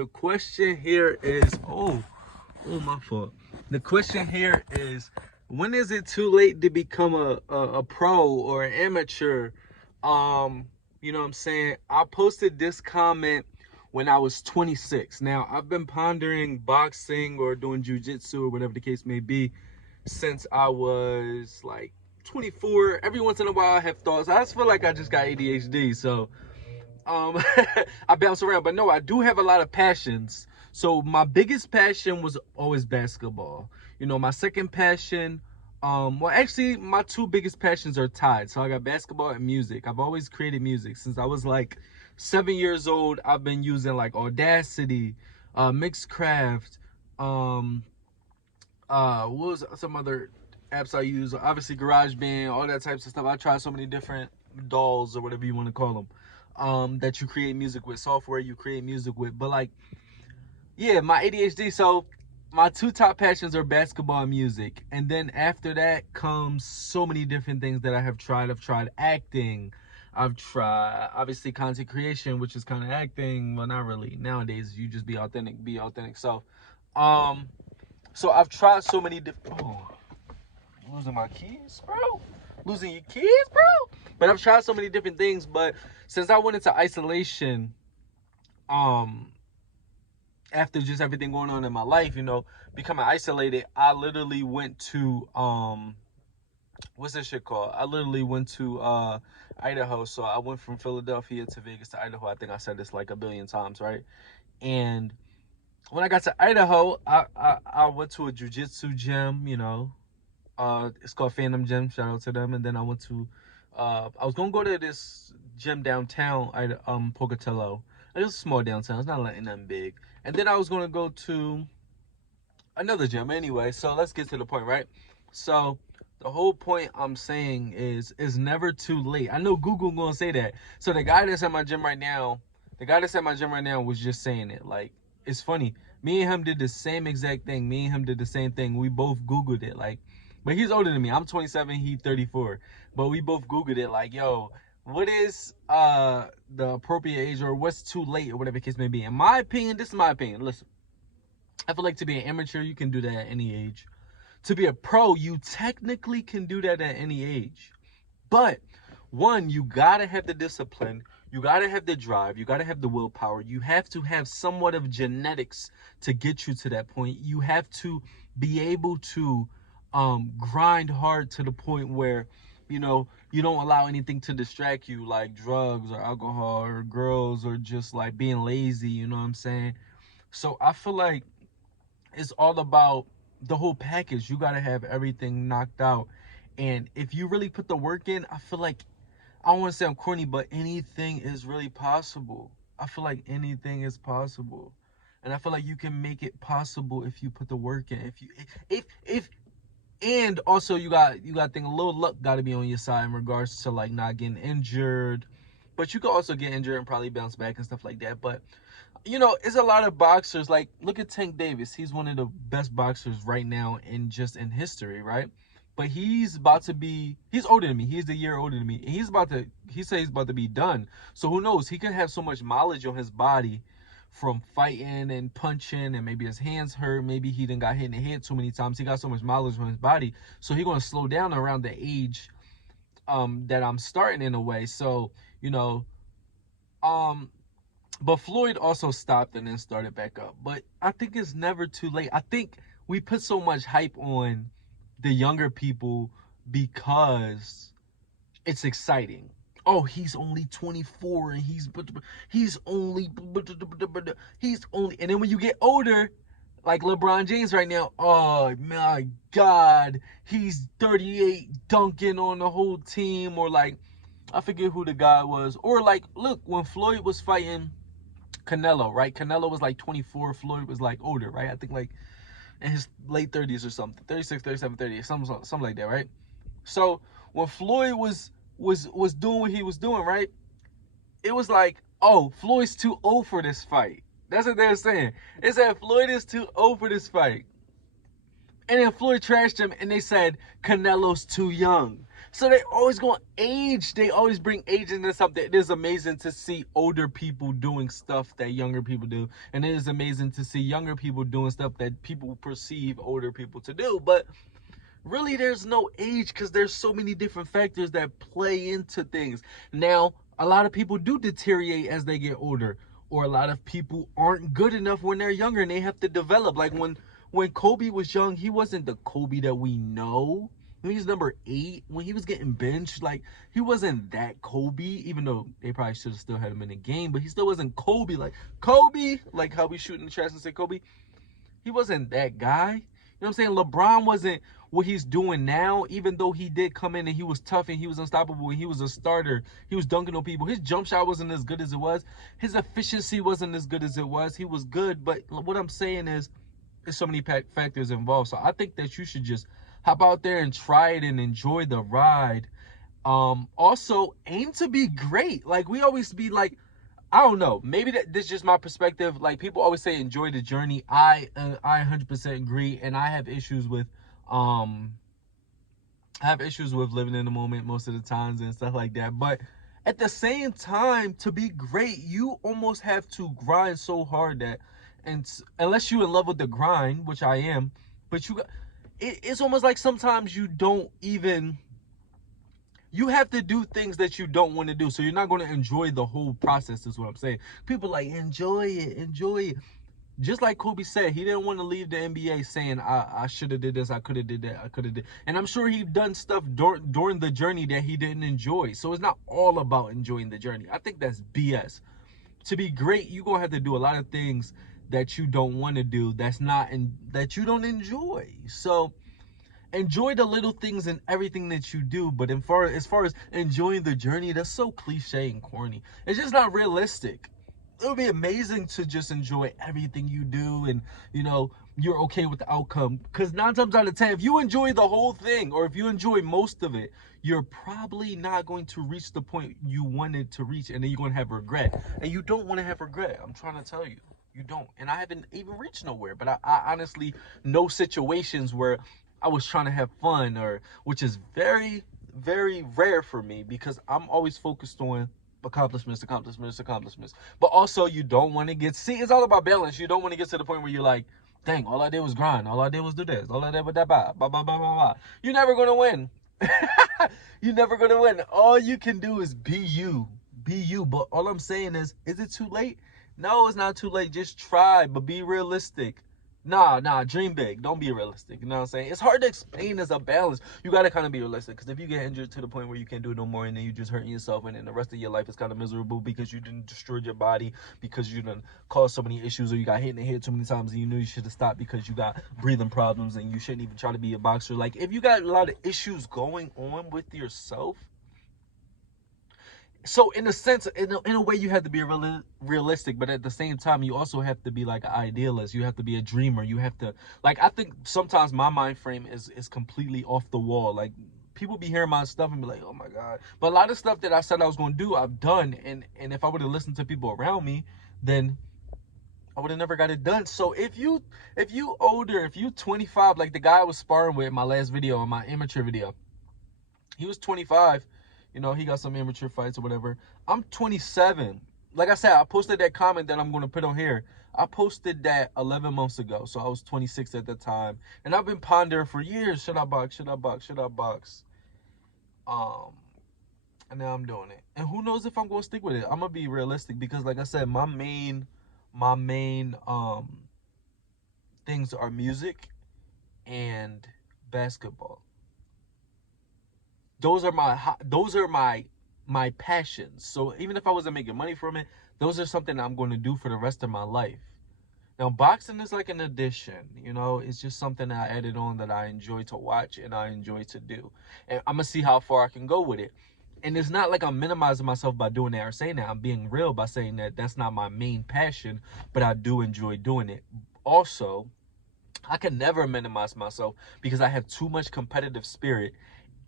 the question here is, oh, my fault. The question here is, when is it too late to become a pro or an amateur? You know what I'm saying? I posted this comment when I was 26. Now, I've been pondering boxing or doing jujitsu or whatever the case may be since I was like 24. Every once in a while I have thoughts. I just feel like I just got ADHD, so I bounce around. But no, I do have a lot of passions. So my biggest passion was always basketball. You know, my second passion, well, actually, my two biggest passions are tied. So I got basketball and music. I've always created music since I was like 7 years old. I've been using like Audacity, Mixcraft, what was some other apps I use? Obviously, GarageBand, all that types of stuff. I tried so many different dolls or whatever you want to call them, that you create music with, software you create music with. But like, yeah, my ADHD. So my two top passions are basketball and music, and then after that comes so many different things that I have tried. I've tried acting. I've tried obviously content creation, which is kind of acting. Well, not really. Nowadays, you just be authentic self. Um, so I've tried so many different. Oh, losing my keys, bro. Losing your keys, bro. But I've tried so many different things. But since I went into isolation, um, after just everything going on in my life, you know, becoming isolated, I literally went to what's this shit called? I literally went to Idaho. So I went from Philadelphia to Vegas to Idaho. I think I said this like a billion times, right? And when I got to Idaho, I went to a jujitsu gym, you know. It's called Phantom Gym. Shout out to them. And then I went to, I was gonna go to this gym downtown, Pocatello. It's a small downtown. It's not like nothing big. And then I was gonna go to another gym anyway. So let's get to the point, right? So the whole point I'm saying is, it's never too late. I know Google gonna say that. So the guy that's at my gym right now, was just saying it. Like, it's funny. Me and him did the same exact thing. Me and him did the same thing. We both Googled it. Like, but he's older than me. I'm 27. He's 34. But we both Googled it. Like, yo, what is the appropriate age, or what's too late, or whatever the case may be? In my opinion, this is my opinion. Listen, I feel like to be an amateur, you can do that at any age. To be a pro, you technically can do that at any age. But one, you gotta have the discipline, you gotta have the drive, you gotta have the willpower. You have to have somewhat of genetics to get you to that point. You have to be able to grind hard to the point where, you know, you don't allow anything to distract you, like drugs or alcohol or girls or just like being lazy. You know what I'm saying? So I feel like it's all about the whole package. You got to have everything knocked out. And if you really put the work in, I feel like, I don't want to say I'm corny, but anything is really possible. I feel like anything is possible. And I feel like you can make it possible if you put the work in. If and also you got to think a little luck got to be on your side in regards to like not getting injured. But you could also get injured and probably bounce back and stuff like that. But you know, it's a lot of boxers. Like, look at Tank Davis. He's one of the best boxers right now in history, right? But he's older than me. He's a year older than me. And he says he's about to be done. So who knows? He could have so much mileage on his body from fighting and punching, and maybe his hands hurt. Maybe he done got hit in the head too many times. He got so much mileage on his body. So he's going to slow down around the age that I'm starting in a way. So, you know, but Floyd also stopped and then started back up. But I think it's never too late. I think we put so much hype on the younger people because it's exciting. Oh, he's only 24 and he's only, and then when you get older, like LeBron James right now, oh my God, he's 38 dunking on the whole team. Or like, I forget who the guy was. Or like, look, when Floyd was fighting Canelo, right? Canelo was like 24. Floyd was like older, right? I think like in his late 30s or something. 36, 37, 38, something like that, right? So when Floyd was doing what he was doing, right? It was like, oh, Floyd's too old for this fight. That's what they were saying. They said Floyd is too old for this fight. And then Floyd trashed him and they said Canelo's too young. So they always going to age. They always bring age into something. It is amazing to see older people doing stuff that younger people do. And it is amazing to see younger people doing stuff that people perceive older people to do. But really, there's no age because there's so many different factors that play into things. Now, a lot of people do deteriorate as they get older, or a lot of people aren't good enough when they're younger and they have to develop. Like when Kobe was young, he wasn't the Kobe that we know. When he was number 8, when he was getting benched, like, he wasn't that Kobe, even though they probably should have still had him in the game, but he still wasn't Kobe, like how we shoot in the trash and say Kobe. He wasn't that guy. You know what I'm saying? LeBron wasn't what he's doing now, even though he did come in and he was tough and he was unstoppable and he was a starter. He was dunking on people. His jump shot wasn't as good as it was. His efficiency wasn't as good as it was. He was good, but what I'm saying is there's so many factors involved. So I think that you should just hop out there and try it and enjoy the ride. Also, aim to be great. Like, we always be like, I don't know. Maybe this is just my perspective. Like, people always say enjoy the journey. I 100% agree, and I have issues with living in the moment most of the times and stuff like that. But at the same time, to be great, you almost have to grind so hard that, and unless you're in love with the grind, which I am, but it's almost like sometimes you don't even. You have to do things that you don't want to do. So you're not going to enjoy the whole process, is what I'm saying. People like, enjoy it. Just like Kobe said, he didn't want to leave the NBA saying, I should have did this, I could have did that, I could have did. And I'm sure he done stuff during the journey that he didn't enjoy. So it's not all about enjoying the journey. I think that's BS. To be great, you're going to have to do a lot of things that you don't want to do, that you don't enjoy. So enjoy the little things in everything that you do, but as far as enjoying the journey, that's so cliche and corny. It's just not realistic. It would be amazing to just enjoy everything you do, and you're okay with the outcome. Because 9 times out of 10, if you enjoy the whole thing, or if you enjoy most of it, you're probably not going to reach the point you wanted to reach, and then you're going to have regret. And you don't want to have regret. I'm trying to tell you. You don't. And I haven't even reached nowhere, but I honestly know situations where I was trying to have fun, which is very, very rare for me because I'm always focused on accomplishments. But also, you don't want to it's all about balance. You don't want to get to the point where you're like, dang, all I did was grind. All I did was do this. All I did was that, blah, blah, blah, blah, blah. You're never going to win. You're never going to win. All you can do is be you. Be you. But all I'm saying is it too late? No, it's not too late. Just try, but be realistic. Nah, dream big. Don't be realistic. You know what I'm saying? It's hard to explain as a balance. You got to kind of be realistic, because if you get injured to the point where you can't do it no more, and then you just hurting yourself, and then the rest of your life is kind of miserable because you didn't destroy your body, because you didn't cause so many issues, or you got hit in the head too many times and you knew you should have stopped because you got breathing problems and you shouldn't even try to be a boxer. Like, if you got a lot of issues going on with yourself, so in a sense, in a way, you have to be realistic, but at the same time, you also have to be like an idealist. You have to be a dreamer. You have to, like, I think sometimes my mind frame is completely off the wall. Like, people be hearing my stuff and be like, oh my God. But a lot of stuff that I said I was going to do, I've done. And if I would have listened to people around me, then I would have never got it done. So if you older, if you 25, like the guy I was sparring with in my last video, in my amateur video, he was 25. He got some amateur fights or whatever. I'm 27. Like I said, I posted that comment that I'm going to put on here. I posted that 11 months ago. So I was 26 at the time. And I've been pondering for years, should I box? And now I'm doing it. And who knows if I'm going to stick with it. I'm going to be realistic because, like I said, my main things are music and basketball. Those are my passions. So even if I wasn't making money from it, those are something that I'm going to do for the rest of my life. Now, boxing is like an addition. It's just something that I added on that I enjoy to watch and I enjoy to do. And I'm going to see how far I can go with it. And it's not like I'm minimizing myself by doing that or saying that. I'm being real by saying that that's not my main passion, but I do enjoy doing it. Also, I can never minimize myself because I have too much competitive spirit.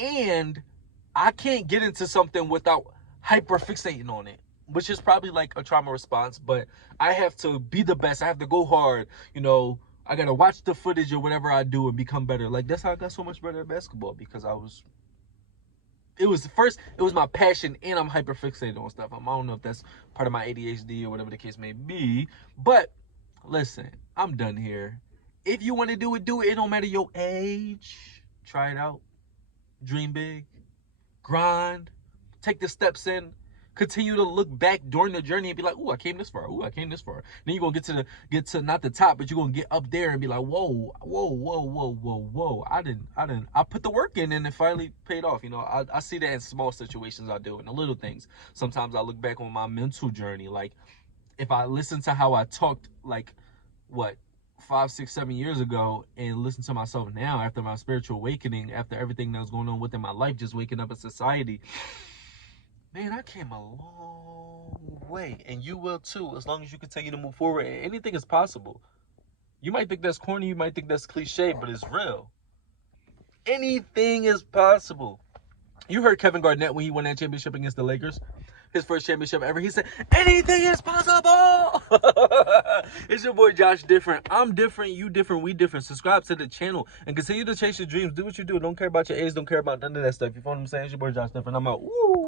And I can't get into something without hyper fixating on it, which is probably like a trauma response, but I have to be the best. I have to go hard. I got to watch the footage or whatever I do and become better. Like, that's how I got so much better at basketball, because I was it was my passion, and I'm hyper fixated on stuff. I don't know if that's part of my ADHD or whatever the case may be. But listen, I'm done here. If you want to do it, do it. It don't matter your age. Try it out. Dream big. Grind. Take the steps in. Continue to look back during the journey and be like, "Ooh, I came this far. Ooh, I came this far." Then you're gonna get to not the top, but you're gonna get up there and be like, "Whoa, whoa, whoa, whoa, whoa, whoa! I put the work in, and it finally paid off." You know, I see that in small situations I do, in the little things. Sometimes I look back on my mental journey, like if I listen to how I talked, like what 5, 6, 7 years ago, and listen to myself now after my spiritual awakening, after everything that was going on within my life, just waking up in society. Man, I came a long way, and you will too, as long as you continue to move forward. Anything is possible. You might think that's corny, you might think that's cliche, but it's real. Anything is possible. You heard Kevin Garnett when he won that championship against the Lakers, his first championship ever. He said, "Anything is possible." It's your boy Josh Different. I'm different, you different, we different. Subscribe to the channel and continue to chase your dreams. Do what you do. Don't care about your age. Don't care about none of that stuff. You feel what I'm saying? It's your boy Josh Different. I'm out. Woo.